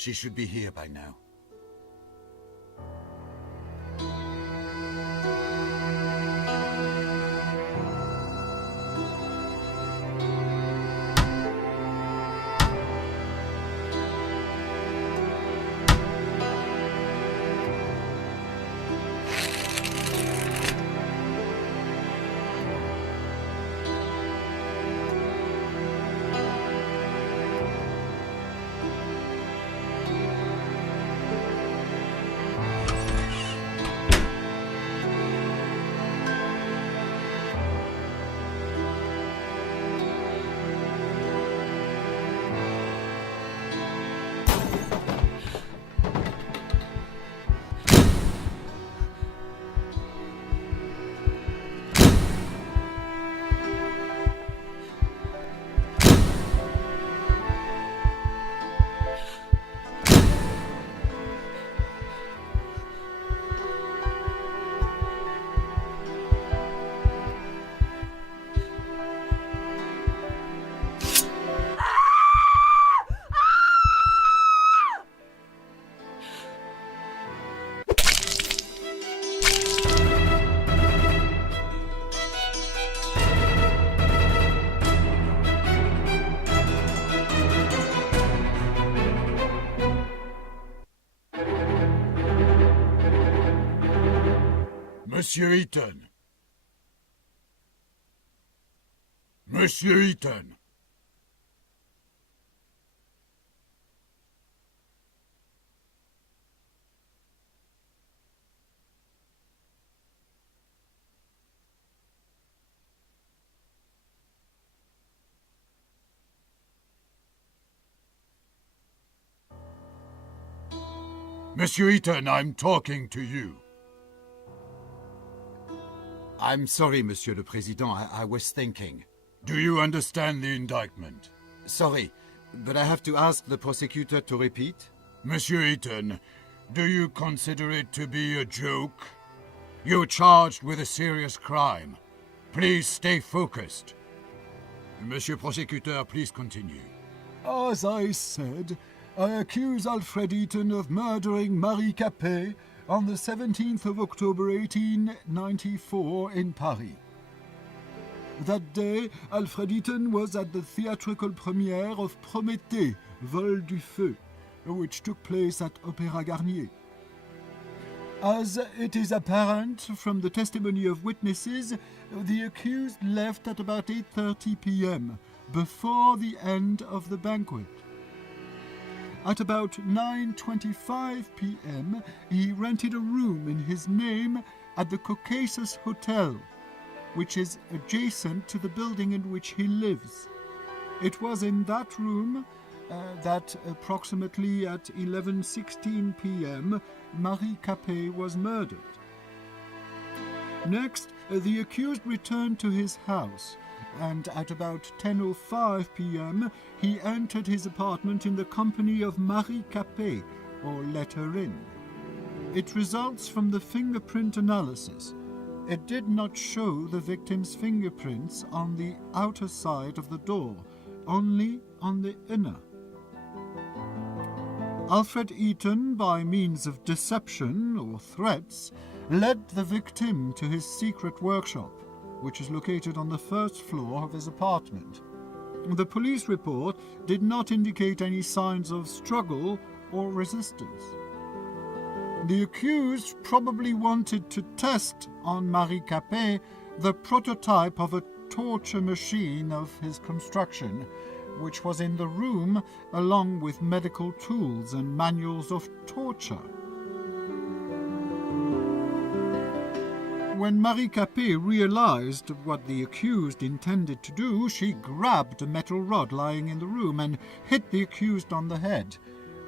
She should be here by now. Monsieur Ethon. Monsieur Ethon. Monsieur Ethon, I'm talking to you. I'm sorry, Monsieur le Président, I was thinking. Do you understand the indictment? Sorry, but I have to ask the prosecutor to repeat. Monsieur Ethon, do you consider it to be a joke? You're charged with a serious crime. Please stay focused. Monsieur Prosecutor, please continue. As I said, I accuse Alfred Ethon of murdering Marie Capet on the 17th of October 1894 in Paris. That day, Alfred Ethon was at the theatrical premiere of Prométhée, Vol du Feu, which took place at Opéra Garnier. As it is apparent from the testimony of witnesses, the accused left at about 8:30 p.m., before the end of the banquet. At about 9:25 p.m., he rented a room in his name at the Caucasus Hotel, which is adjacent to the building in which he lives. It was in that room that approximately at 11:16 p.m., Marie Capet was murdered. Next, the accused returned to his house, and at about 10:05 p.m. he entered his apartment in the company of Marie Capet, or let her in. It results from the fingerprint analysis. It did not show the victim's fingerprints on the outer side of the door, only on the inner. Alfred Ethon, by means of deception or threats, led the victim to his secret workshop, which is located on the first floor of his apartment. The police report did not indicate any signs of struggle or resistance. The accused probably wanted to test on Marie Capet the prototype of a torture machine of his construction, which was in the room along with medical tools and manuals of torture. When Marie Capet realized what the accused intended to do, she grabbed a metal rod lying in the room and hit the accused on the head,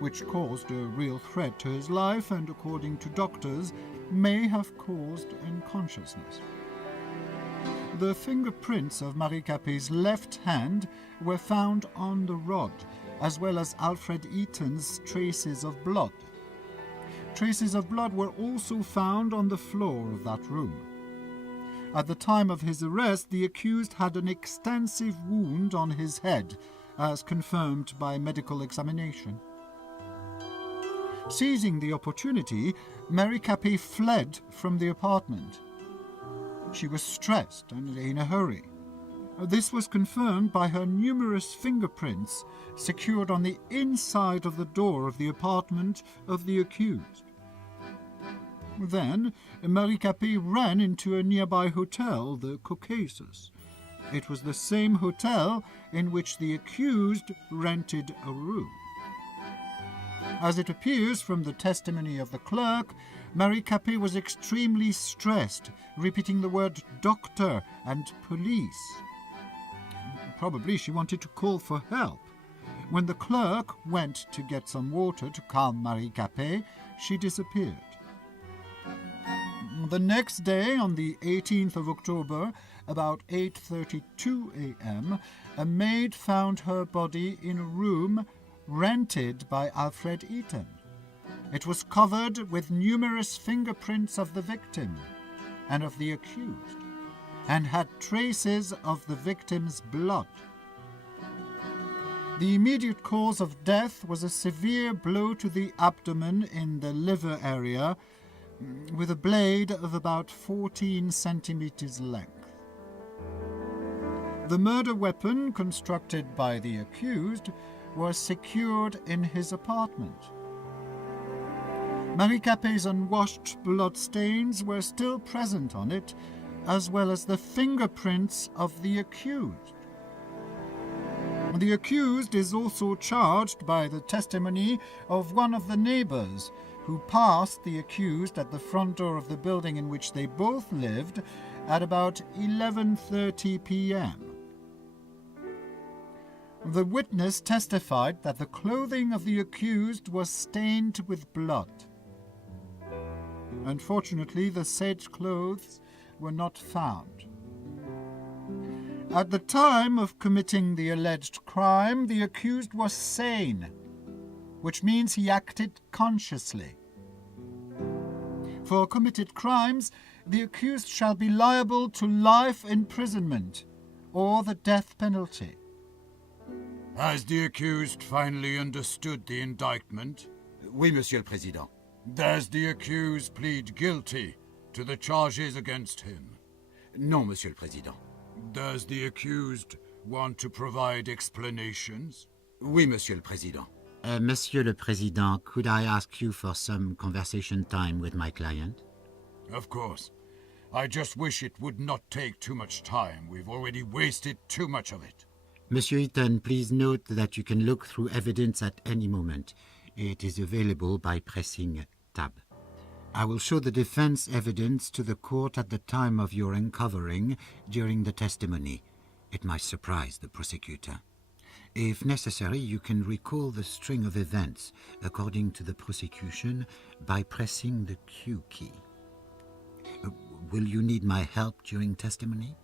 which caused a real threat to his life and, according to doctors, may have caused unconsciousness. The fingerprints of Marie Capet's left hand were found on the rod, as well as Alfred Ethon's traces of blood. Traces of blood were also found on the floor of that room. At the time of his arrest, the accused had an extensive wound on his head, as confirmed by medical examination. Seizing the opportunity, Mary Capet fled from the apartment. She was stressed and in a hurry. This was confirmed by her numerous fingerprints secured on the inside of the door of the apartment of the accused. Then, Mary Capet ran into a nearby hotel, the Caucasus. It was the same hotel in which the accused rented a room. As it appears from the testimony of the clerk, Mary Capet was extremely stressed, repeating the word doctor and police. Probably she wanted to call for help. When the clerk went to get some water to calm Mary Capet, she disappeared. The next day, on the 18th of October, about 8:32 a.m., a maid found her body in a room rented by Alfred Ethon. It was covered with numerous fingerprints of the victim and of the accused, and had traces of the victim's blood. The immediate cause of death was a severe blow to the abdomen in the liver area, with a blade of about 14 centimeters length. The murder weapon, constructed by the accused, was secured in his apartment. Mary Capet's unwashed bloodstains were still present on it, as well as the fingerprints of the accused. The accused is also charged by the testimony of one of the neighbors, who passed the accused at the front door of the building in which they both lived at about 11:30 p.m. The witness testified that the clothing of the accused was stained with blood. Unfortunately, the said clothes were not found. At the time of committing the alleged crime, the accused was sane, which means he acted consciously. For committed crimes, the accused shall be liable to life imprisonment or the death penalty. Has the accused finally understood the indictment? Oui, Monsieur le Président. Does the accused plead guilty to the charges against him? Non, Monsieur le Président. Does the accused want to provide explanations? Oui, Monsieur le Président. Monsieur le Président, could I ask you for some conversation time with my client? Of course. I just wish it would not take too much time. We've already wasted too much of it. Monsieur Ethon, please note that you can look through evidence at any moment. It is available by pressing tab. I will show the defense evidence to the court at the time of your uncovering during the testimony. It might surprise the prosecutor. If necessary, you can recall the string of events according to the prosecution by pressing the Q key. Will you need my help during testimony?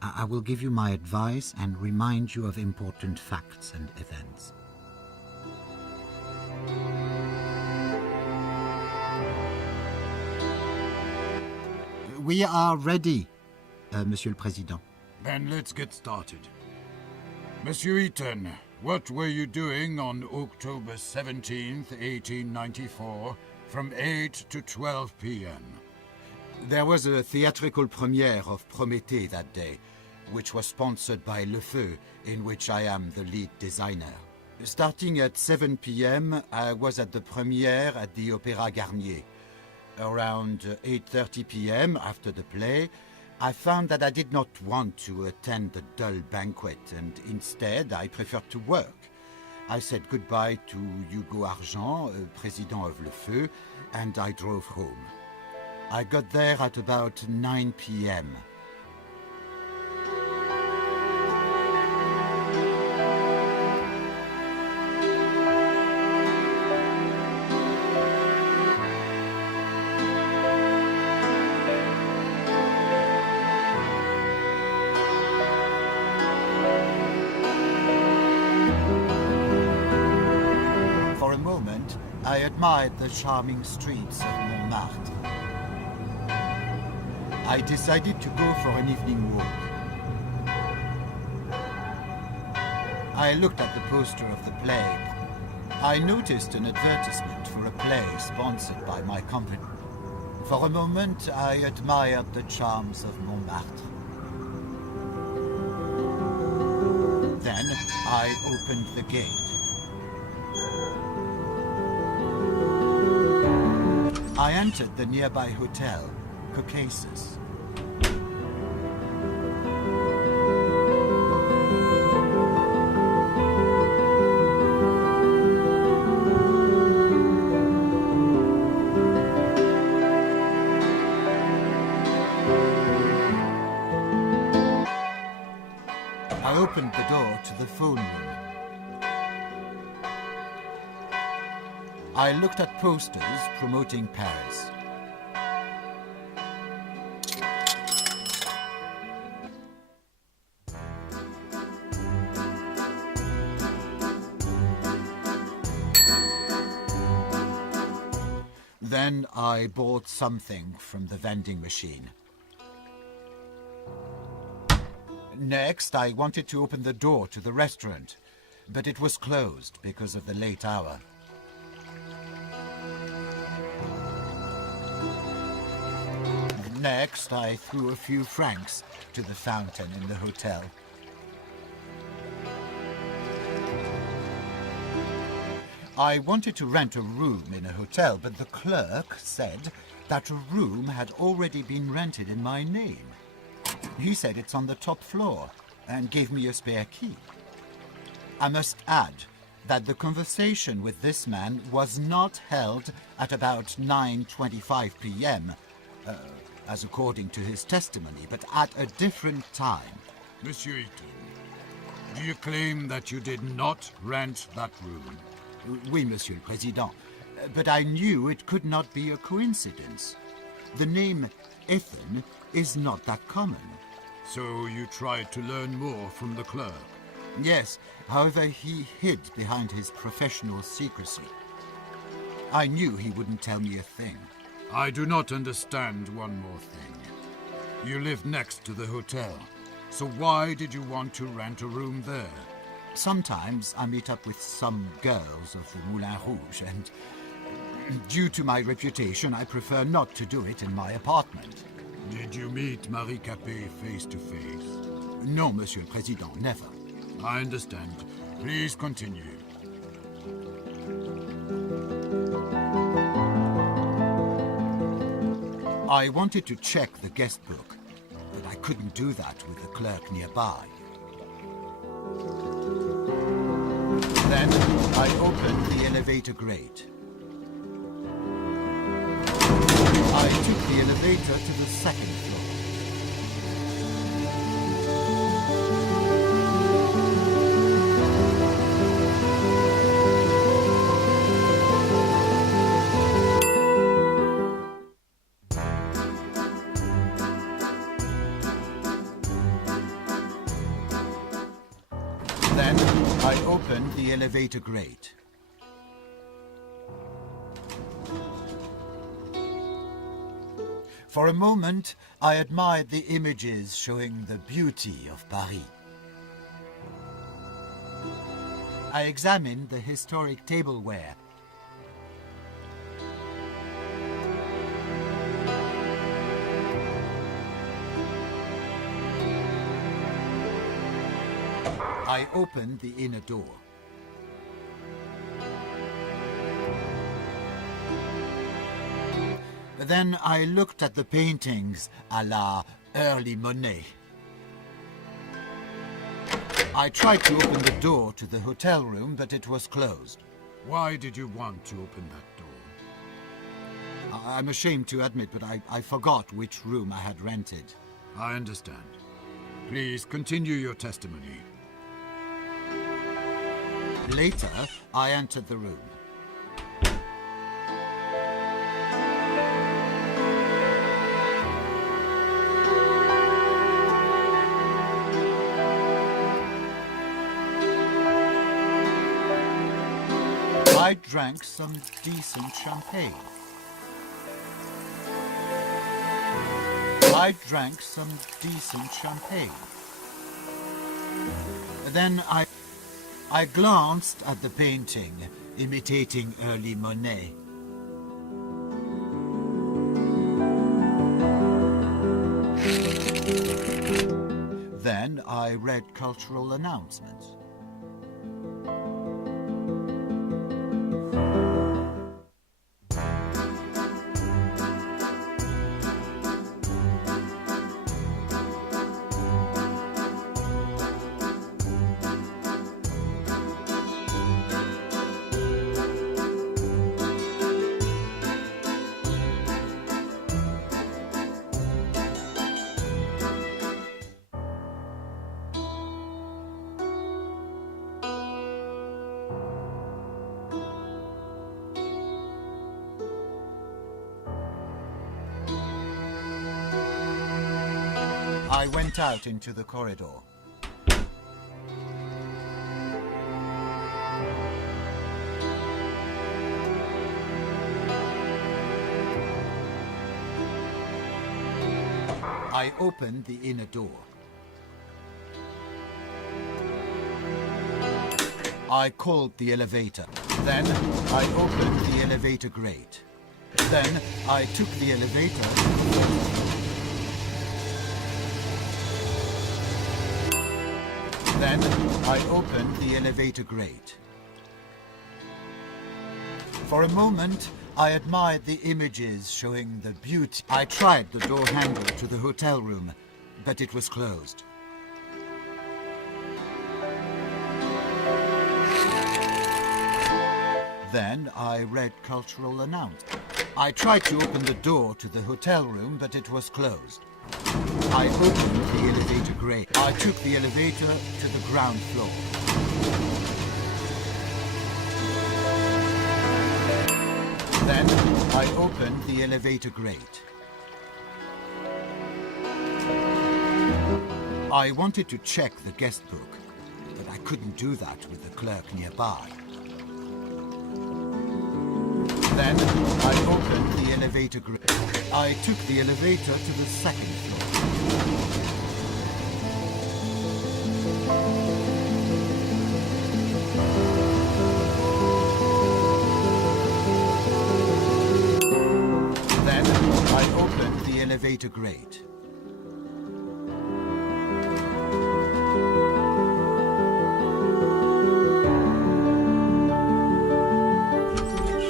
I will give you my advice and remind you of important facts and events. We are ready, Monsieur le Président. Then let's get started. Monsieur Ethon, what were you doing on October 17th, 1894, from 8 to 12 p.m.? There was a theatrical premiere of Prométhée that day, which was sponsored by Le Feu, in which I am the lead designer. Starting at 7 p.m., I was at the premiere at the Opéra Garnier. Around 8:30 p.m., after the play, I found that I did not want to attend the dull banquet, and instead I preferred to work. I said goodbye to Hugo Argent, president of Le Feu, and I drove home. I got there at about 9 p.m. For a moment, I admired the charming streets of Montmartre. I decided to go for an evening walk. I looked at the poster of the play. I noticed an advertisement for for a play sponsored by my company. For a moment, I admired the charms of Montmartre. Then, I opened the gate. I entered the nearby hotel, Caucasus. I opened the door to the phone room. I looked at posters promoting Paris. Then I bought something from the vending machine. Next, I wanted to open the door to the restaurant, but it was closed because of the late hour. Next, I threw a few francs to the fountain in the hotel. I wanted to rent a room in a hotel, but the clerk said that a room had already been rented in my name. He said it's on the top floor and gave me a spare key. I must add that the conversation with this man was not held at about 9:25 p.m., as according to his testimony, but at a different time. Monsieur Ethon, do you claim that you did not rent that room? Oui, Monsieur le Président, but I knew it could not be a coincidence. The name Ethon is not that common. So you tried to learn more from the clerk? Yes, however, he hid behind his professional secrecy. I knew he wouldn't tell me a thing. I do not understand one more thing. You live next to the hotel, so why did you want to rent a room there? Sometimes I meet up with some girls of the Moulin Rouge, and due to my reputation, I prefer not to do it in my apartment. Did you meet Marie Capet face to face? No, Monsieur le Président, never. I understand. Please continue. I wanted to check the guest book, but I couldn't do that with the clerk nearby. Then I opened the elevator grate. I took the elevator to the second floor. Then I opened the elevator grate. For a moment, I admired the images showing the beauty of Paris. I examined the historic tableware. I opened the inner door. Then I looked at the paintings à la early Monet. I tried to open the door to the hotel room, but it was closed. Why did you want to open that door? I'm ashamed to admit, but I forgot which room I had rented. I understand. Please continue your testimony. Later, I entered the room. I drank some decent champagne. Then I glanced at the painting imitating early Monet. Then I read cultural announcements. I went out into the corridor. I opened the inner door. I called the elevator. Then I opened the elevator grate. Then I took the elevator. Then I opened the elevator grate. For a moment, I admired the images showing the beauty. I tried the door handle to the hotel room, but it was closed. Then I read cultural announcements. I tried to open the door to the hotel room, but it was closed. I opened the elevator grate. I took the elevator to the ground floor. Then I opened the elevator grate. I wanted to check the guest book, but I couldn't do that with the clerk nearby. Then I opened the elevator grate. I took the elevator to the second floor. Then I opened the elevator grate.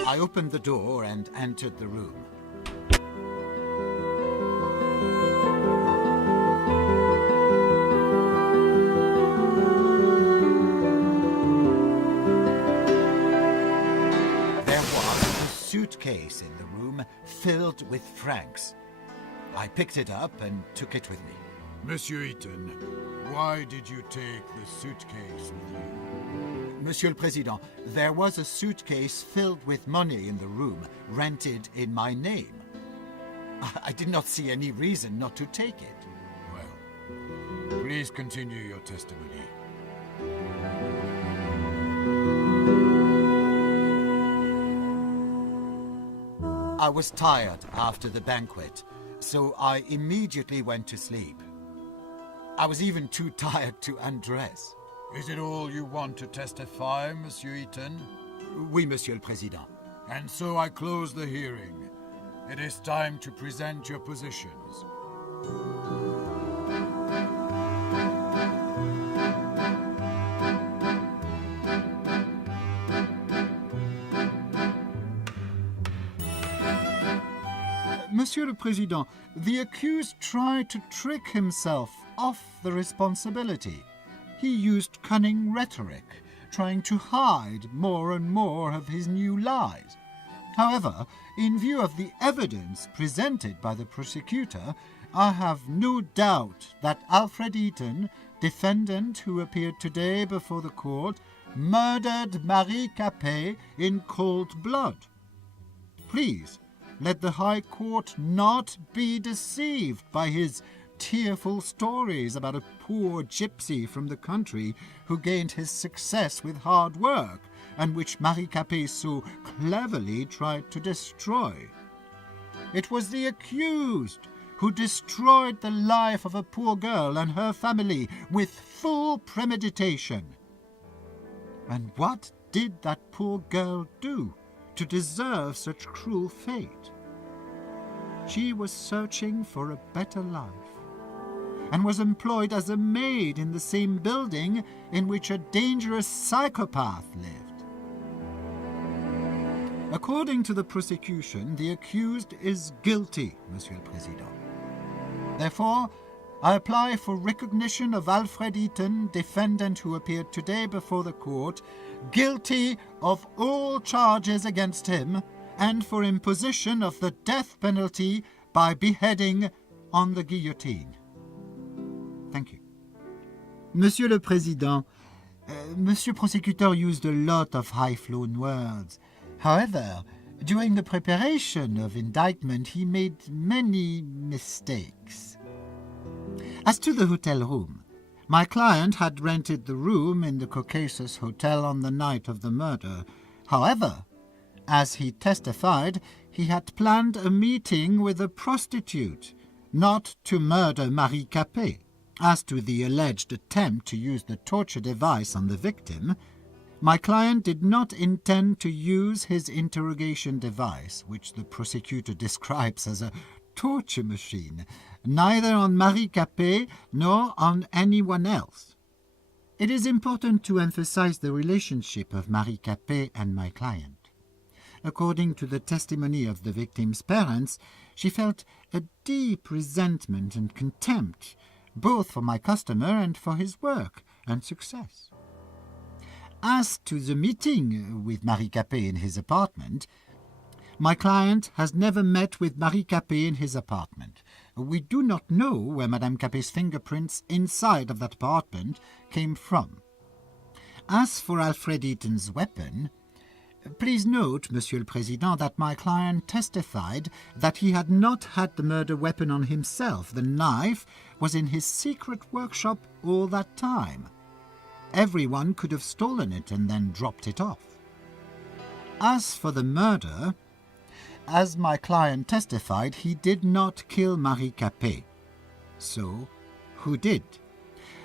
I opened the door and entered the room. There was a suitcase in the room filled with francs. I picked it up and took it with me. Monsieur Ethon, why did you take the suitcase with you? Monsieur le Président, there was a suitcase filled with money in the room, rented in my name. I did not see any reason not to take it. Well, please continue your testimony. I was tired after the banquet, so I immediately went to sleep. I was even too tired to undress. Is it all you want to testify, Monsieur Ethon? Oui, Monsieur le Président. And so I close the hearing. It is time to present your positions. Monsieur le Président, the accused tried to trick himself off the responsibility. He used cunning rhetoric, trying to hide more and more of his new lies. However, in view of the evidence presented by the prosecutor, I have no doubt that Alfred Ethon, defendant who appeared today before the court, murdered Marie Capet in cold blood. Please, let the High Court not be deceived by his tearful stories about a poor gypsy from the country who gained his success with hard work and which Marie Capet so cleverly tried to destroy. It was the accused who destroyed the life of a poor girl and her family with full premeditation. And what did that poor girl do to deserve such cruel fate? She was searching for a better life. and was employed as a maid in the same building in which a dangerous psychopath lived. According to the prosecution, the accused is guilty, Monsieur le Président. Therefore, I apply for recognition of Alfred Ethon, defendant who appeared today before the court, guilty of all charges against him, and for imposition of the death penalty by beheading on the guillotine. Thank you. Monsieur le Président, Monsieur Prosecutor used a lot of high-flown words. However, during the preparation of indictment, he made many mistakes. As to the hotel room, my client had rented the room in the Caucasus Hotel on the night of the murder. However, as he testified, he had planned a meeting with a prostitute, not to murder Marie Capet. As to the alleged attempt to use the torture device on the victim, my client did not intend to use his interrogation device, which the prosecutor describes as a torture machine, neither on Marie Capet nor on anyone else. It is important to emphasize the relationship of Marie Capet and my client. According to the testimony of the victim's parents, she felt a deep resentment and contempt, both for my customer and for his work and success. As to the meeting with Marie Capet in his apartment, my client has never met with Marie Capet in his apartment. We do not know where Madame Capet's fingerprints inside of that apartment came from. As for Alfred Ethon's weapon, please note, Monsieur le Président, that my client testified that he had not had the murder weapon on himself. The knife was in his secret workshop all that time. Everyone could have stolen it and then dropped it off. As for the murder, as my client testified, he did not kill Marie Capet. So, who did?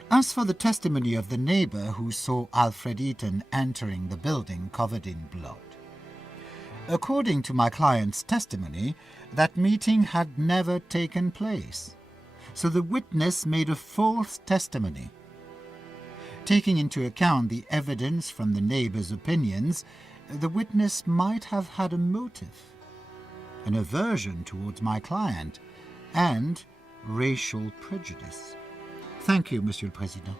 As for the testimony of the neighbor who saw Alfred Ethon entering the building covered in blood, according to my client's testimony, that meeting had never taken place. So the witness made a false testimony. Taking into account the evidence from the neighbor's opinions, the witness might have had a motive, an aversion towards my client, and racial prejudice. Thank you, Monsieur le Président.